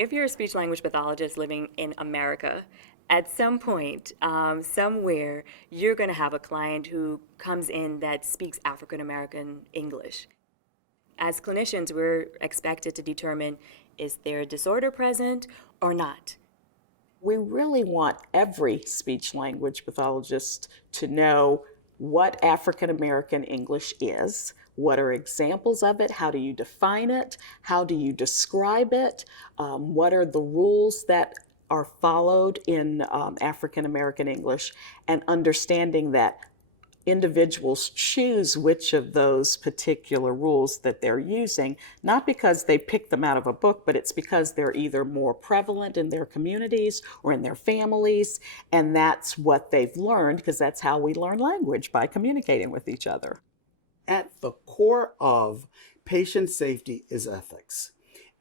If you're a speech language pathologist living in America, at some point, somewhere, you're going to have a client who comes in that speaks African American English. As clinicians, we're expected to determine, is there a disorder present or not? We really want every speech language pathologist to know what African American English is, what are examples of it, how do you define it, how do you describe it, what are the rules that are followed in African American English, and understanding that individuals choose which of those particular rules that they're using, not because they picked them out of a book, but it's because they're either more prevalent in their communities or in their families, and that's what they've learned, because that's how we learn language, by communicating with each other. At the core of patient safety is ethics.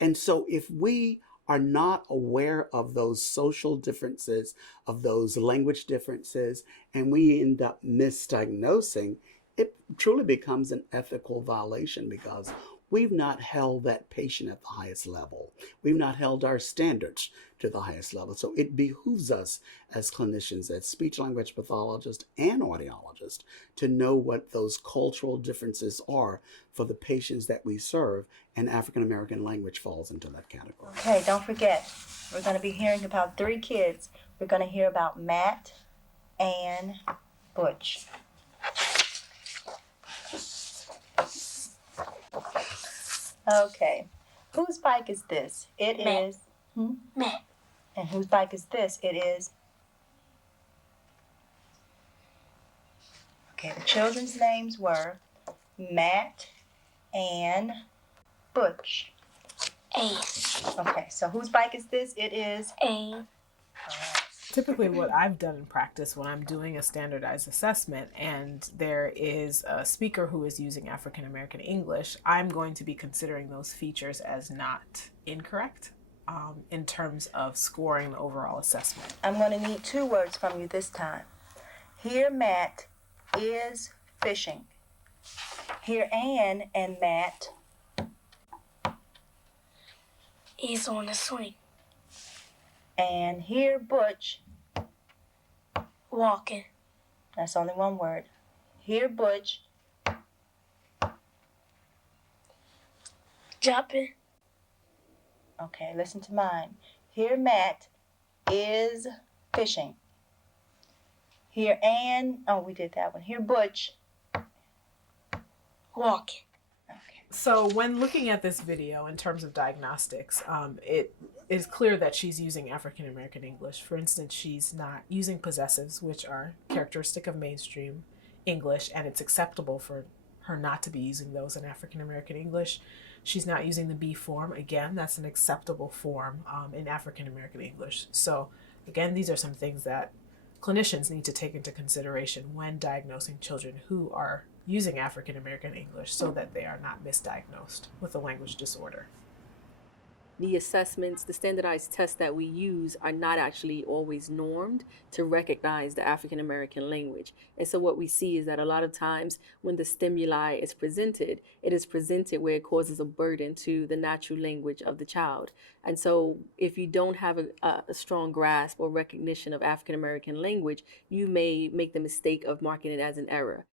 And so if we are not aware of those social differences, of those language differences, and we end up misdiagnosing, it truly becomes an ethical violation because we've not held that patient at the highest level. We've not held our standards to the highest level. So it behooves us as clinicians, as speech language pathologists and audiologists, to know what those cultural differences are for the patients that we serve, and African American language falls into that category. Okay, don't forget, we're going to be hearing about 3 kids. We're going to hear about Matt, Ann, Butch. Okay, whose bike is this? It Matt. is. Matt. And whose bike is this? It is. Okay, the children's names were Matt, Ann, Butch. A. Okay, so whose bike is this? It is. A. Typically what I've done in practice when I'm doing a standardized assessment and there is a speaker who is using African American English, I'm going to be considering those features as not incorrect in terms of scoring the overall assessment. I'm going to need 2 words from you this time. Here Matt is fishing. Here Ann and Matt Is on the swing. and here Butch. Walking. That's only 1 word. Here Butch. Jumping. Okay, listen to mine. Here Matt is fishing. Here Ann. Oh, we did that one. Here Butch. Walking. So when looking at this video in terms of diagnostics, it is clear that she's using African American English. For instance, she's not using possessives, which are characteristic of mainstream English, and it's acceptable for her not to be using those in African American English. She's not using the be form. Again, that's an acceptable form in African American English. So again, these are some things that clinicians need to take into consideration when diagnosing children who are using African American English so that they are not misdiagnosed with a language disorder. The assessments, the standardized tests that we use are not actually always normed to recognize the African American language. And so what we see is that a lot of times when the stimuli is presented, it is presented where it causes a burden to the natural language of the child. And so if you don't have a strong grasp or recognition of African American language, you may make the mistake of marking it as an error.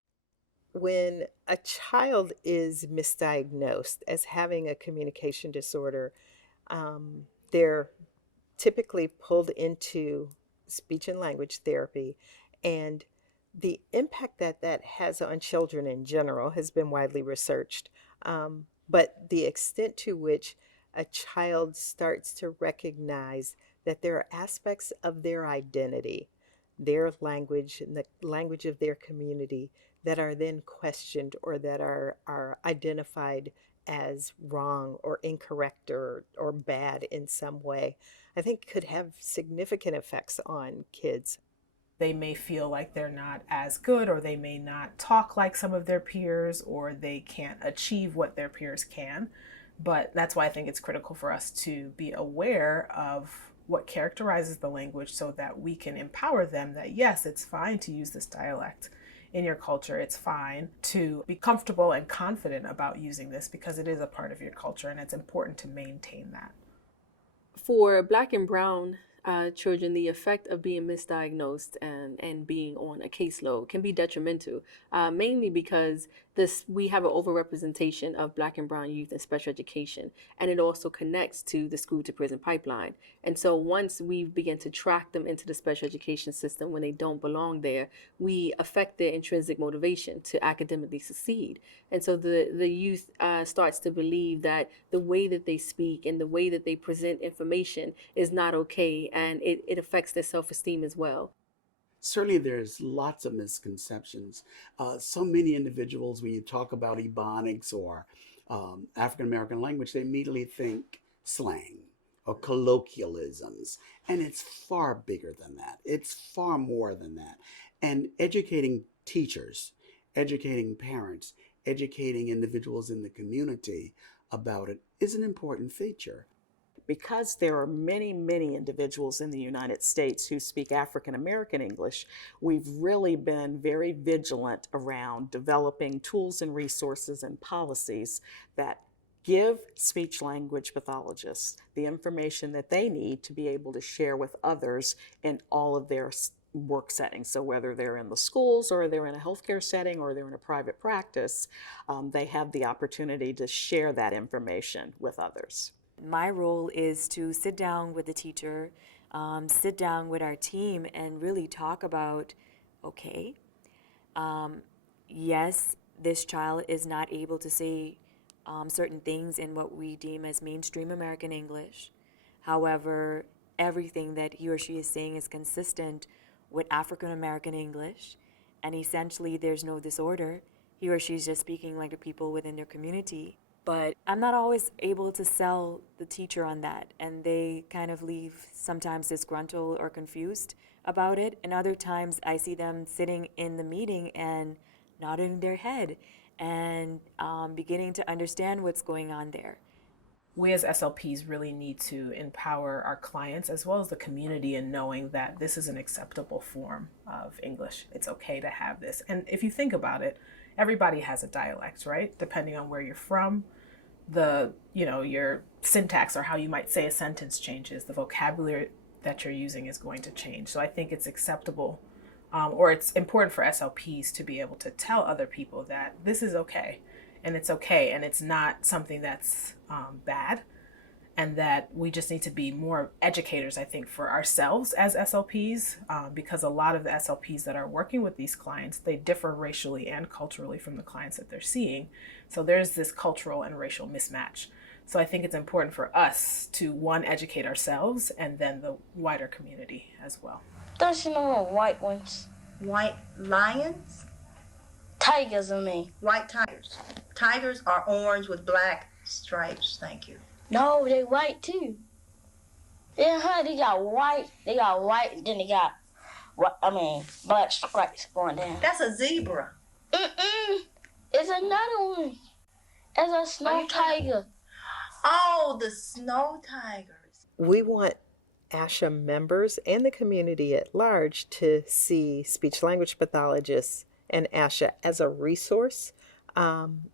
When a child is misdiagnosed as having a communication disorder, they're typically pulled into speech and language therapy, and the impact that that has on children in general has been widely researched. But the extent to which a child starts to recognize that there are aspects of their identity, their language, and the language of their community that are then questioned or that are identified as wrong or incorrect or bad in some way, I think could have significant effects on kids. They may feel like they're not as good, or they may not talk like some of their peers, or they can't achieve what their peers can. But that's why I think it's critical for us to be aware of what characterizes the language so that we can empower them that yes, it's fine to use this dialect in your culture. It's fine to be comfortable and confident about using this because it is a part of your culture and it's important to maintain that. For Black and Brown children, the effect of being misdiagnosed and being on a caseload can be detrimental, mainly because we have an overrepresentation of Black and Brown youth in special education, and it also connects to the school to prison pipeline. And so once we begin to track them into the special education system when they don't belong there, we affect their intrinsic motivation to academically succeed. And so the youth starts to believe that the way that they speak and the way that they present information is not okay, and it affects their self-esteem as well. Certainly, there's lots of misconceptions. So many individuals, when you talk about Ebonics or African American language, they immediately think slang or colloquialisms. And it's far bigger than that, it's far more than that. And educating teachers, educating parents, educating individuals in the community about it is an important feature. Because there are many, many individuals in the United States who speak African American English, we've really been very vigilant around developing tools and resources and policies that give speech language pathologists the information that they need to be able to share with others in all of their work settings. So whether they're in the schools or they're in a healthcare setting or they're in a private practice, they have the opportunity to share that information with others. My role is to sit down with the teacher, sit down with our team, and really talk about, okay, yes, this child is not able to say certain things in what we deem as mainstream American English. However, everything that he or she is saying is consistent with African American English, and essentially there's no disorder. He or she is just speaking like the people within their community. But I'm not always able to sell the teacher on that, and they kind of leave sometimes disgruntled or confused about it. And other times I see them sitting in the meeting and nodding their head and beginning to understand what's going on there. We as SLPs really need to empower our clients as well as the community in knowing that this is an acceptable form of English. It's okay to have this. And if you think about it, everybody has a dialect, right? Depending on where you're from, your syntax or how you might say a sentence changes, the vocabulary that you're using is going to change. So I think it's acceptable, or it's important for SLPs to be able to tell other people that this is okay, and it's not something that's bad, and that we just need to be more educators, I think, for ourselves as SLPs, because a lot of the SLPs that are working with these clients, they differ racially and culturally from the clients that they're seeing. So there's this cultural and racial mismatch. So I think it's important for us to, one, educate ourselves and then the wider community as well. Don't you know what white ones? White lions? Tigers, I mean. White tigers. Tigers are orange with black stripes. Thank you. No, they white too. Yeah, they got white, then they got, black stripes going down. That's a zebra. It's another one. It's a snow tiger. Oh, the snow tigers. We want ASHA members and the community at large to see speech language pathologists and ASHA as a resource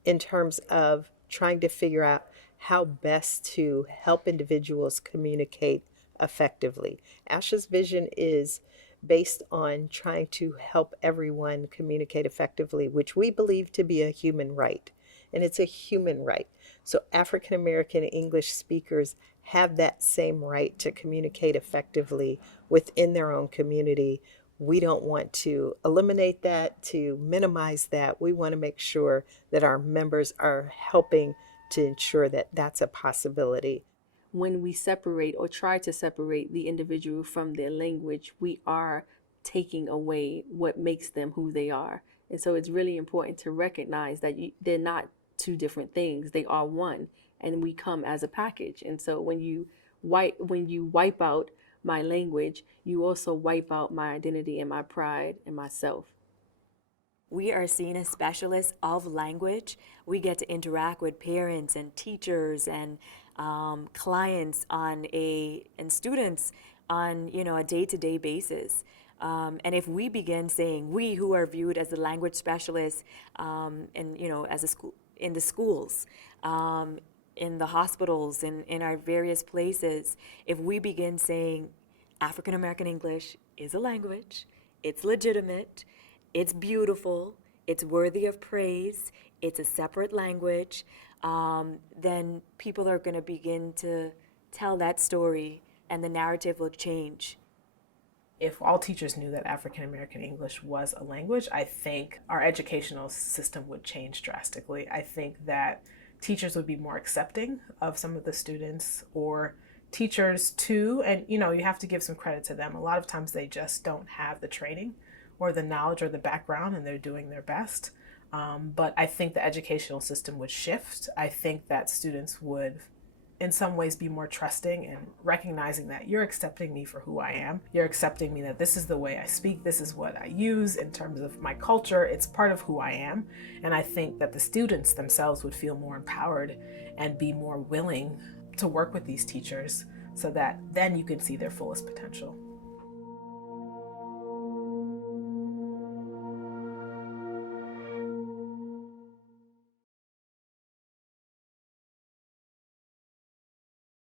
in terms of trying to figure out how best to help individuals communicate effectively. ASHA's vision is based on trying to help everyone communicate effectively, which we believe to be a human right. And it's a human right. So African American English speakers have that same right to communicate effectively within their own community. We don't want to eliminate that, to minimize that. We want to make sure that our members are helping to ensure that that's a possibility. When we separate or try to separate the individual from their language, we are taking away what makes them who they are. And so it's really important to recognize that they're not two different things. They are one, and we come as a package. And so when you wipe out my language, you also wipe out my identity and my pride and myself. We are seen as specialists of language. We get to interact with parents and teachers and clients and students on a day-to-day basis. And if we begin saying, we who are viewed as the language specialists as a school in the schools, in the hospitals, in our various places, if we begin saying African American English is a language, it's legitimate, it's beautiful, it's worthy of praise, it's a separate language, then people are going to begin to tell that story and the narrative will change. If all teachers knew that African American English was a language, I think our educational system would change drastically. I think that teachers would be more accepting of some of the students, or teachers too, and you have to give some credit to them. A lot of times they just don't have the training or the knowledge or the background, and they're doing their best. But I think the educational system would shift. I think that students would in some ways be more trusting and recognizing that you're accepting me for who I am. You're accepting me that this is the way I speak, this is what I use in terms of my culture, it's part of who I am. And I think that the students themselves would feel more empowered and be more willing to work with these teachers so that then you can see their fullest potential.